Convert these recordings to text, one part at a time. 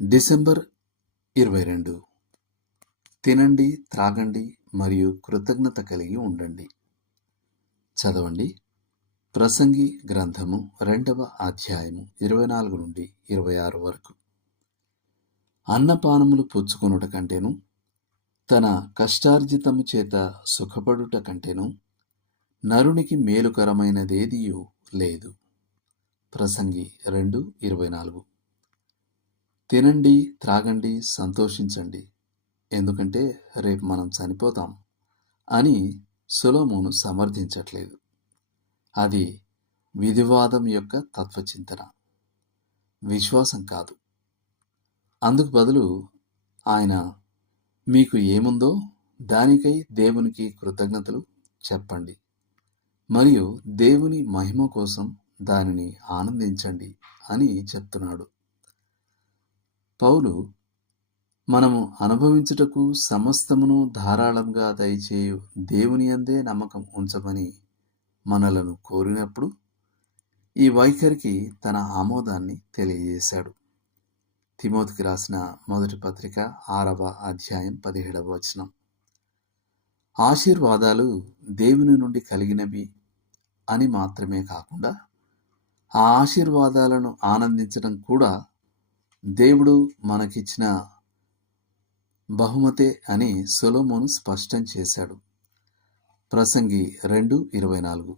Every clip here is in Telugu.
డిసెంబర్ 22. తినండి, త్రాగండి మరియు కృతజ్ఞత కలిగి ఉండండి. చదవండి. ప్రసంగి గ్రంథము 2వ అధ్యాయము 24 నుండి 26 వరకు. అన్నపానములు పుచ్చుకొనుట కంటేను, తన కష్టార్జితము చేత సుఖపడుట కంటేను నరునికి మేలుకరమైనదేదియూ లేదు. ప్రసంగి 2:24. తినండి, త్రాగండి, సంతోషించండి, ఎందుకంటే రేపు మనం చనిపోతాం అని సొలొమోను సమర్థించట్లేదు. అది విధివాదం యొక్క తత్వచింతన, విశ్వాసం కాదు. అందుకు బదులు ఆయన మీకు ఏముందో దానికై దేవునికి కృతజ్ఞతలు చెప్పండి మరియు దేవుని మహిమ కోసం దానిని ఆనందించండి అని చెప్తున్నాడు. పౌలు మనము అనుభవించుటకు సమస్తమును ధారాళంగా దయచేయు దేవుని యందే నమ్మకం ఉంచమని మనలను కోరినప్పుడు ఈ వైఖరికి తన ఆమోదాన్ని తెలియజేశాడు. తిమోతికి రాసిన మొదటి పత్రిక 6వ అధ్యాయం 17వ వచనం. ఆశీర్వాదాలు దేవుని నుండి కలిగినవి అని మాత్రమే కాకుండా ఆ ఆశీర్వాదాలను ఆనందించడం కూడా దేవుడు మనకిచ్చిన బహుమతే అని సొలొమోను స్పష్టం చేశాడు. ప్రసంగి 2:24.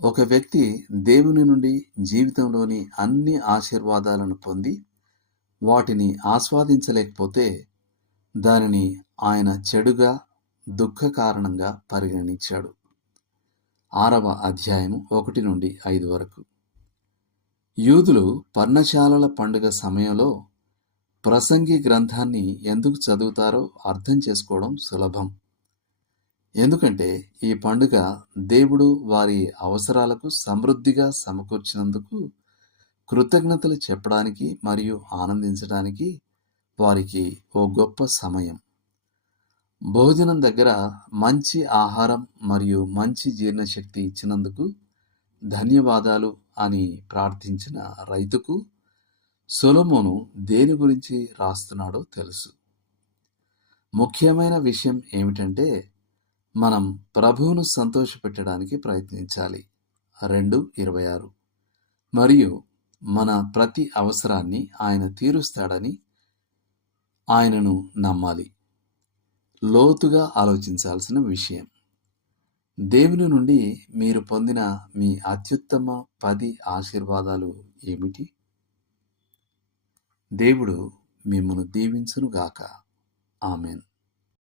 ఒక వ్యక్తి దేవుని నుండి జీవితంలోని అన్ని ఆశీర్వాదాలను పొంది వాటిని ఆస్వాదించలేకపోతే దానిని ఆయన చెడుగా, దుఃఖ కారణంగా పరిగణించాడు. 6వ అధ్యాయము 1 నుండి 5 వరకు. యూదులు పర్ణశాలల పండుగ సమయంలో ప్రసంగి గ్రంథాన్ని ఎందుకు చదువుతారో అర్థం చేసుకోవడం సులభం. ఎందుకంటే ఈ పండుగ దేవుడు వారి అవసరాలకు సమృద్ధిగా సమకూర్చినందుకు కృతజ్ఞతలు చెప్పడానికి మరియు ఆనందించడానికి వారికి ఓ గొప్ప సమయం. భోజనం దగ్గర మంచి ఆహారం మరియు మంచి జీర్ణశక్తి ఇచ్చినందుకు ధన్యవాదాలు అని ప్రార్థించిన రైతుకు సొలొమోను దేని గురించి రాస్తున్నాడో తెలుసు. ముఖ్యమైన విషయం ఏమిటంటే మనం ప్రభువును సంతోషపెట్టడానికి ప్రయత్నించాలి. 2:26. మరియు మన ప్రతి అవసరాన్ని ఆయన తీరుస్తాడని ఆయనను నమ్మాలి. లోతుగా ఆలోచించాల్సిన విషయం. దేవుని నుండి మీరు పొందిన మీ అత్యుత్తమ 10 ఆశీర్వాదాలు ఏమిటి? దేవుడు మిమ్మును దీవించునుగాక. ఆమెన్.